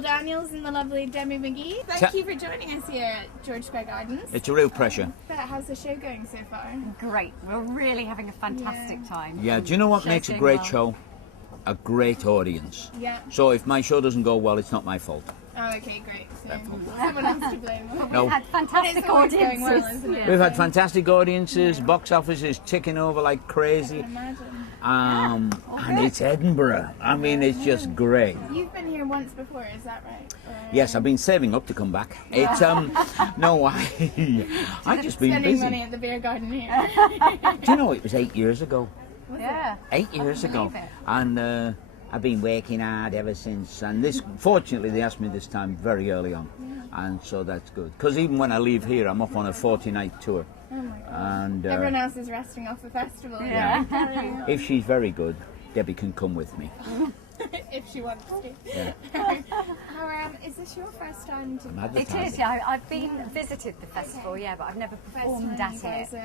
Paul Daniels and the lovely Debbie McGee. Thank you for joining us here at George Square Gardens. It's a real pleasure. How's the show going so far? Great. We're really having a fantastic time. Yeah, do you know what makes a great show? A great audience. Yeah. So if my show doesn't go well, it's not my fault. Oh, okay, great. So someone else to blame. No. We've had fantastic audiences. Well, isn't it? We've had fantastic audiences, box office is ticking over like crazy. I can imagine. And it's Edinburgh. I mean, it's just great. You've been here once before, is that right? Yes, I've been saving up to come back. It's no, I just been spending busy. money at the beer garden here. Do you know it was 8 years ago? Yeah. 8 years ago, believe it. and I've been working hard ever since. And this, fortunately, they asked me this time very early on, and so that's good. Because even when I leave here, I'm off on a 40-night tour. Oh my God. And Everyone else is resting off the festival. Yeah. if she's very good, Debbie can come with me. If she wants to. Yeah. Is this your first time to? I'm It advertising. is, yeah. I've been visited the festival, yeah, but I've never performed at it. Oh,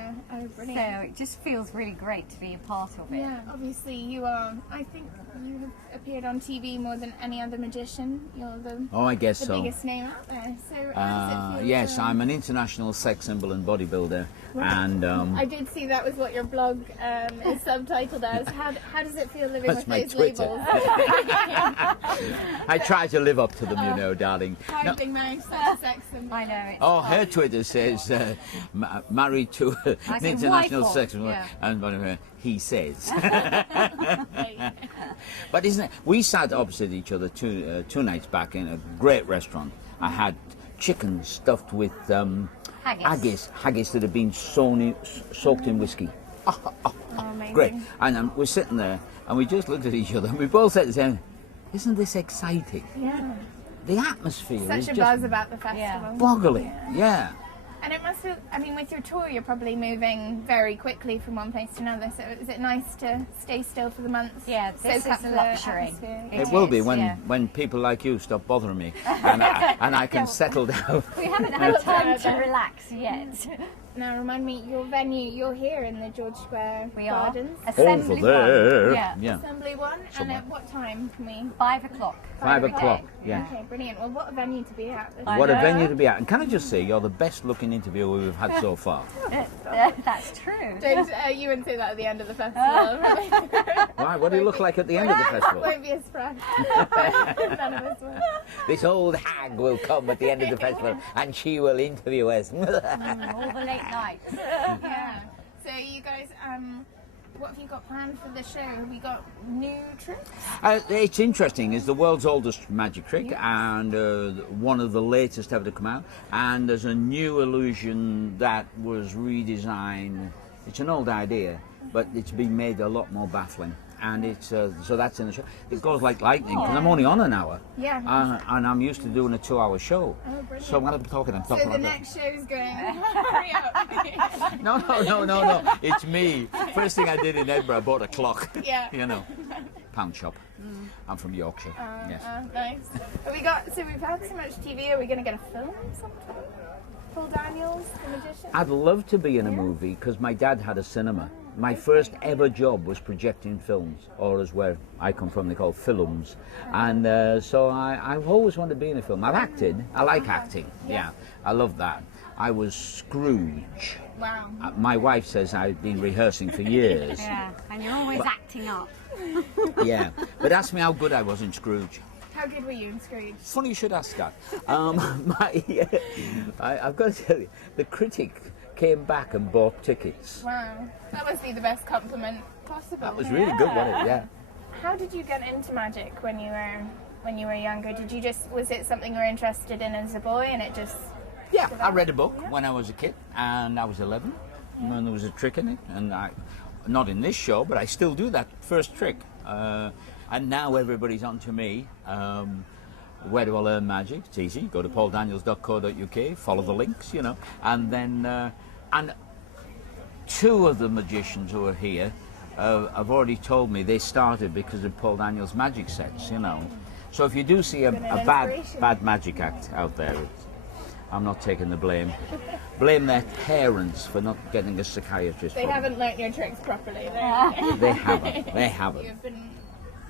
So brilliant. it just feels really great to be a part of it. Yeah, obviously you are. I think you have appeared on TV more than any other magician. You're the Oh, I guess the so. biggest name out there. So how does it feel Yes, to- I'm an international sex symbol and bodybuilder, and I did see that was what your blog is subtitled as. How does it feel living That's with my those Twitter. labels? I try to live up to them, you know, darling. No. Hard being married to such a sex symbol. I know. It's Oh, her Twitter says married to an say international wifeful, sex symbol, yeah. and he says. But isn't it? We sat opposite each other two nights back in a great restaurant. I had chicken stuffed with haggis that had been soaked in whiskey. Oh, amazing. Great. And we're sitting there, and we just looked at each other, and we both said the same, isn't this exciting? Yeah. The atmosphere is Such a just buzz about the festival. boggling. Yeah. And it must feel, I mean, with your tour, you're probably moving very quickly from one place to another. So is it nice to stay still for the months? Yeah, this soak up is a the luxury. atmosphere? It will be is, when, yeah. when people like you stop bothering me and I can settle down. We haven't had time to relax yet. Now, remind me, your venue, you're here in the George Square We are. Gardens. Assembly there. One. Yeah. Yeah. Assembly 1, Somewhere. and at what time can we? 5 o'clock. 5 o'clock. Yeah. Okay, brilliant. Well, what a venue to be at. I What a know. venue to be at. And can I just say, you're the best looking interviewer we've had so far. That's true. Don't, you wouldn't say that at the end of the festival. Why? What do you look like at the end of the festival? Won't be a surprise. None of us will. This old hag will come at the end of the festival and she will interview us. All the late nights. Yeah. So you guys, what have you got planned for the show? Have you got new tricks? It's interesting. It's the world's oldest magic trick and one of the latest ever to come out. And there's a new illusion that was redesigned. It's an old idea, but it's been made a lot more baffling. And it's so that's in the show. It goes like lightning because I'm only on an hour. Yeah. And I'm used to doing a 2-hour show. Oh, brilliant. So when I'm talking, I'm talking So the like that. next show's going, hurry up. No. It's me. First thing I did in Edinburgh, I bought a clock. Yeah. You know, pound shop. I'm from Yorkshire. Yes. Nice. We've had so much TV. Are we going to get a film sometime? Paul Daniels, the magician? I'd love to be in a movie because my dad had a cinema. My first ever job was projecting films, or as where I come from, they call films. And so I've always wanted to be in a film. I've acted. I like acting. Yeah, I love that. I was Scrooge. Wow. My wife says I've been rehearsing for years. Yeah, and you're always acting up. Yeah, but ask me how good I was in Scrooge. How good were you in Scrooge? Funny you should ask that. I've got to tell you, the critic came back and bought tickets. Wow. That must be the best compliment possible. That was really good, wasn't it? Yeah. How did you get into magic when you were younger? Was it something you were interested in as a boy and it just... Yeah, I read a book when I was a kid, and I was 11, and there was a trick in it, and not in this show, but I still do that first trick. And now everybody's on to me. Where do I learn magic? It's easy. Go to pauldaniels.co.uk, follow the links, you know, and then and two of the magicians who are here have already told me they started because of Paul Daniels' magic sets, you know. So if you do see a bad magic act out there, I'm not taking the blame. Blame their parents for not getting a psychiatrist. They haven't learnt your tricks properly. They haven't. They haven't. You've been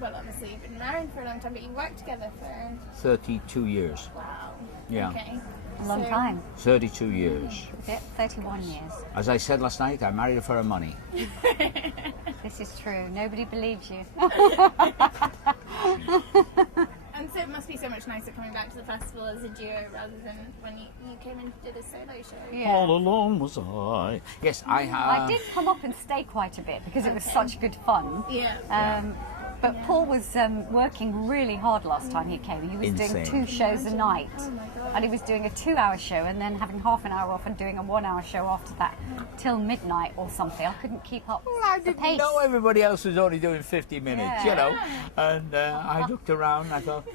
well, obviously you've been married for a long time, but you worked together for... 32 years. Wow. Yeah. Okay. A long time. 32 years. Is it? 31 years. As I said last night, I married her for her money. This is true. Nobody believes you. And so it must be so much nicer coming back to the festival as a duo rather than when you came and did a solo show. Yeah. All alone was I. Yes, I have. I did come up and stay quite a bit because it was such good fun. Yeah. But Paul was working really hard last time he came. He was Insane. doing 2 shows a night. Oh my God. And he was doing a 2-hour show and then having half an hour off and doing a 1-hour show after that till midnight or something. I couldn't keep up I the didn't pace. know everybody else was only doing 50 minutes, Yeah. you know. And I looked around and I thought,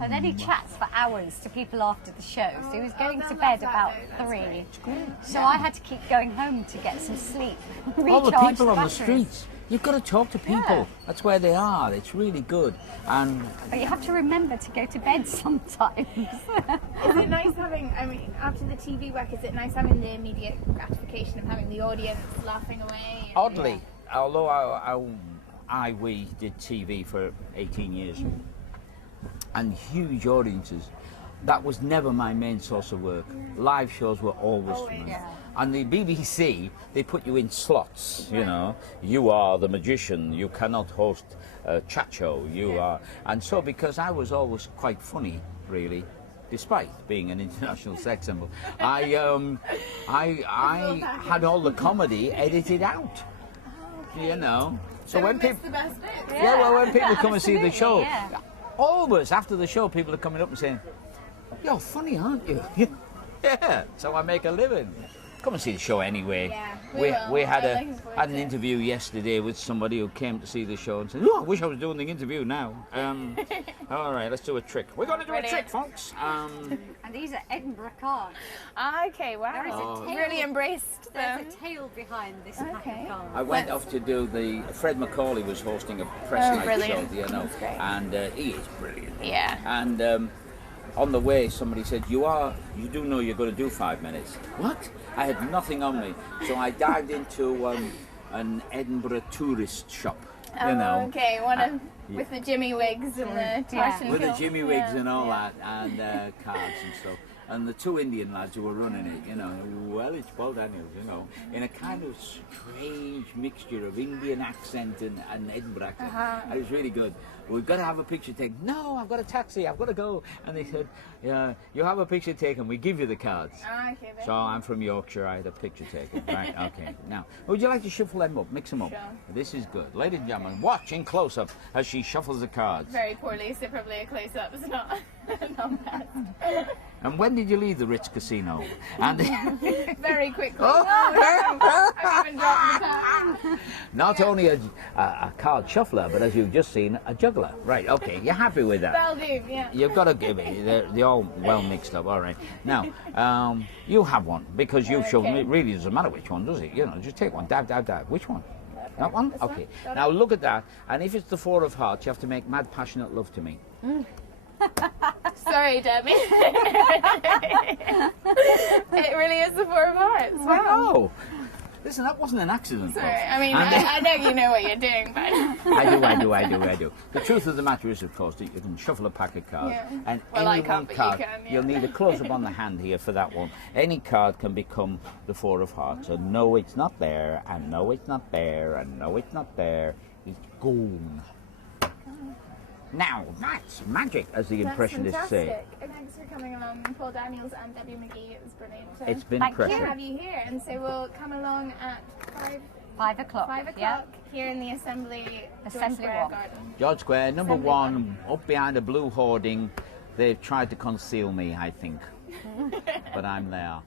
And then he chats for hours to people after the show. So he was going Oh, to no, bed that's about that, 3. great. So I had to keep going home to get some sleep. All the recharge people on the batteries. streets, you've got to talk to people. Yeah. That's where they are. It's really good. And But you have to remember to go to bed sometimes. Is it nice having, I mean, after the TV work, is it nice having the immediate gratification of having the audience laughing away? And, oddly, although we did TV for 18 years and huge audiences, that was never my main source of work. Live shows were always for me. Yeah. And the BBC, they put you in slots, you know. You are the magician, you cannot host a chat show, you are... And so because I was always quite funny, really, despite being an international sex symbol, I had all the comedy edited out, you know. So when it's people... the best bit. Yeah, well, when people come and see the show, yeah. always after the show, people are coming up and saying, "You're funny, aren't you?" Yeah. So I make a living. Come and see the show anyway. Yeah, we will. had I'm a looking forward had an to it. interview yesterday with somebody who came to see the show and said, "Oh, I wish I was doing the interview now." All right, let's do a trick. We're going to do a trick, Brilliant. folks. And these are Edinburgh cards. Okay, wow. There is a tail. Really embraced There's them. a tail behind this pack Okay. of cards. I went off to do the. Fred Macaulay was hosting a press Oh, night brilliant. show, you know, That's great. and he is brilliant. Yeah. And on the way, somebody said, "You do know you're going to do 5 minutes." What? I had nothing on me, so I dived into an Edinburgh tourist shop. You know, Okay, with the Jimmy wigs and the tartan with the kilt. Jimmy wigs Yeah, and all yeah. that, and cards and stuff. And the 2 Indian lads who were running it, you know, well, it's Paul Daniels, you know, in a kind of strange mixture of Indian accent and Edinburgh accent. And it was really good. We've got to have a picture taken. No, I've got a taxi, I've got to go. And they said, "Yeah, you have a picture taken, we give you the cards." Okay, then. So I'm from Yorkshire, I had a picture taken. Right, okay. Now, would you like to shuffle them up, mix them up? Sure. This is good. Ladies and gentlemen, watch in close up as she shuffles the cards. Very poorly, so probably a close-up is not bad. And when did you leave the Ritz Casino? And Very quickly. Oh. I've even dropped the time. not only a card shuffler, but as you've just seen, a juggler. Right, okay, you're happy with that? That'll do, yeah. You've got to give it. They're all well mixed up. All right. Now, you have one because you've shown me. Okay. It really doesn't matter which one, does it? You know, just take one. Dab, dab, dab. Which one? That one? This one? Okay. Got Now look at that. And if it's the 4 of hearts, you have to make mad, passionate love to me. Sorry, Debbie. It really is the 4 of hearts. Wow. Oh, listen, that wasn't an accident. Sorry. folks. I mean, And- I know you know what you're doing, but... I do. The truth of the matter is, of course, that you can shuffle a pack of cards, Yeah. and Well, any I can't, one but you card, can, yeah. you'll need a close-up on the hand here for that one. Any card can become the 4 of hearts. So no, it's not there, and no, it's not there, and no, it's not there. It's gone. Now, that's magic, as the That's impressionists say. fantastic. Thanks for coming along, Paul Daniels and Debbie McGee. It was brilliant to It's been Thank you. precious. have you here. And so we'll come along at 5 o'clock. 5 o'clock Yeah. here in the Assembly Assembly Square Walk. Garden. George Square, number Assembly 1, up behind a blue hoarding. They've tried to conceal me, I think. But I'm there.